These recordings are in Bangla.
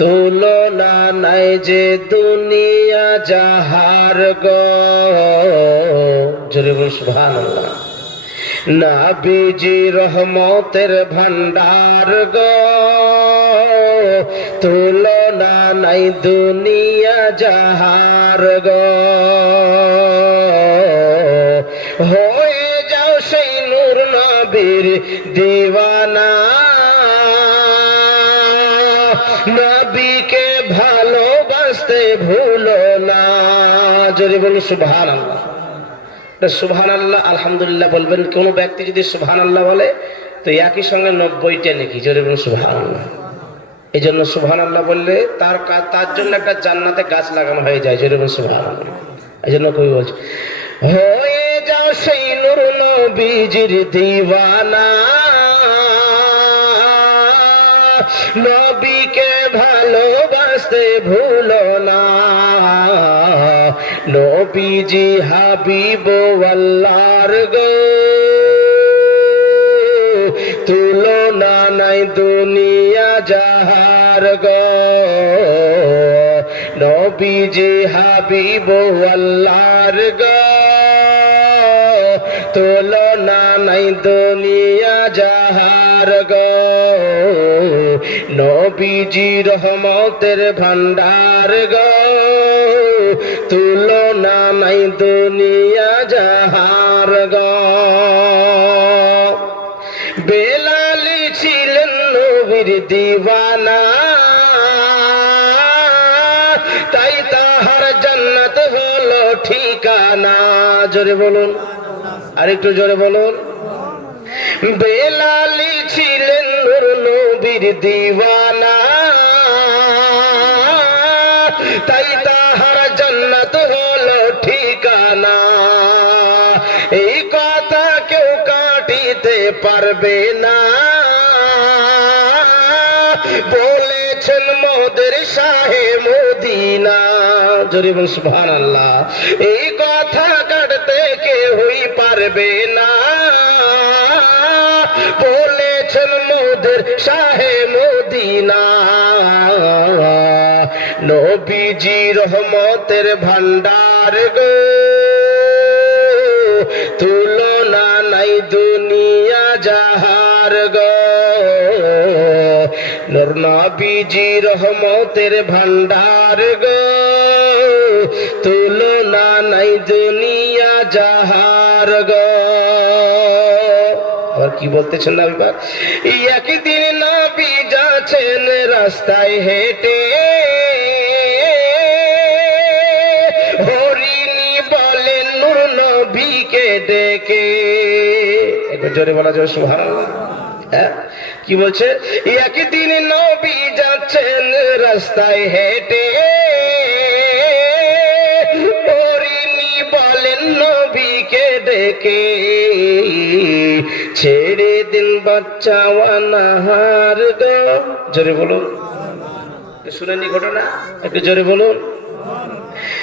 তুলনা নাই যে দুনিয়া যাহার গো। জোরে সুবহানাল্লাহ। নাবিজি রহমতের ভান্ডার গো। তুলনা নাই দুনিয়া যাহার গো। হয়ে যাও সেই নূর নবীর দিওয়ানা। নবীকে ভালোবাসতে ভুলো না। যদি বলি সুবহান আল্লাহ সুবহান আল্লাহ আলহামদুলিল্লাহ বলবেন, কোন ব্যক্তি যদি সুবহান আল্লাহ বলে, তো একই সঙ্গে নব্বইটা নাকি? জোরে বলুন সুবহান আল্লাহ এই জন্য সুবহান আল্লাহ বললে তার তার জন্য একটা জান্নাতে গাছ লাগানো হয়ে যায় জোরে বলুন সুবহান আল্লাহ এই জন্য কবি বলছে, হয়ে যাও সেই নুর নবীজির দিওয়ানা। নবীকে ভালোবাসতে ভুলো না। নবীজি হাবিব আল্লাহর গো। তুলনা নাই দুনিয়া যাহার গো। নবীজি হাবিব আল্লাহর গো। তুলনা নাই দুনিয়া যাহার গো। নবীজি রহমতের ভান্ডার গো। তুলনা নাই দুনিয়া যাহার গো। বেলালি ছিলেন নবীর দিওয়ানা। তাই তাহার জান্নাত হলো ঠিকানা। জোরে বলুন। আরেকটু জোরে বলুন। বেলালি নবীর দিওয়ানা। তাই তাহার জান্নাত হলো ঠিকানা। এই কথা কেউ কাটিতে পারবে না। বলেছেন মোদের শাহে মদিনা। জোরে বল সুবহান আল্লাহ এই কথা কাটতে কেউই পারবে না। নবীজি রহমতের ভান্ডার গো। তুলনা নাই দুনিয়া যাহার গো। নর নবীজি রহমতের ভান্ডার গো। তুলনা নাই দুনিয়া যাহার গো। আবার কি বলতেছেন না একদিন নবী যাচ্ছেন রাস্তায় হেঁটে। একবার জোরে বলা যাবে সুহান হ্যাঁ? কি বলছে? একদিন নবী যাচ্ছেন রাস্তায় হেঁটে। হরিণী বলেন, নবীকে ডেকে। ছেড়ে দিন বাচ্চা ওয়ানাহার গো। জোরে বলুন। শুনেনি ঘটনা? একটু জোরে বলুন।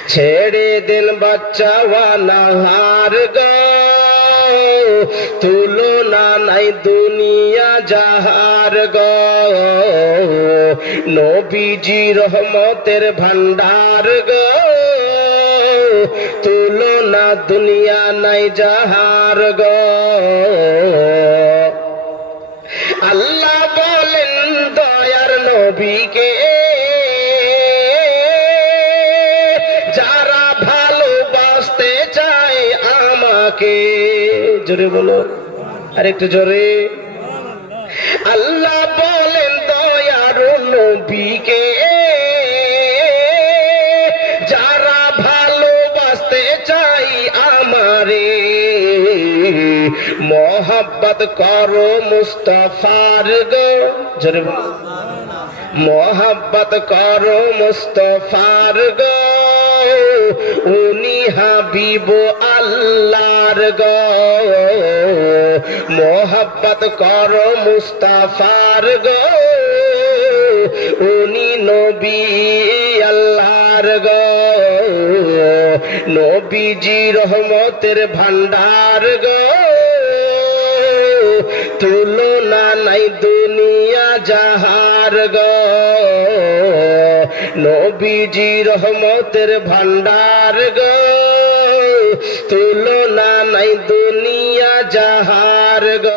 ছেড়ে দিন বাচ্চা ওয়ানাহার গো। তুলনা নাই দুনিয়া যাহার গো। নবীজি রহমতের ভান্ডার গো। তুলনা দুনিয়া নাই যাহার গো। আমাকে, জোরে বলো আর একটু জোরে। আল্লাহ বলেন, দয়ার নবীকে যারা ভালোবাসতে চাই আমারে, মোহাব্বত করো মুস্তফার গো। জোরে বলো। মোহাব্বত করো মুস্তফার গো। উনি হাবিব আল্লাহর গো। মোহাব্বত করো মুস্তাফার গো। উনি নবী আল্লাহর গো। নবীজি রহমতের ভান্ডার গো। তুলনা নাই দুনিয়া যাহার গো। নবীজি রহমতের ভান্ডার গো। তুলনা নাই দুনিয়া জাহার গো।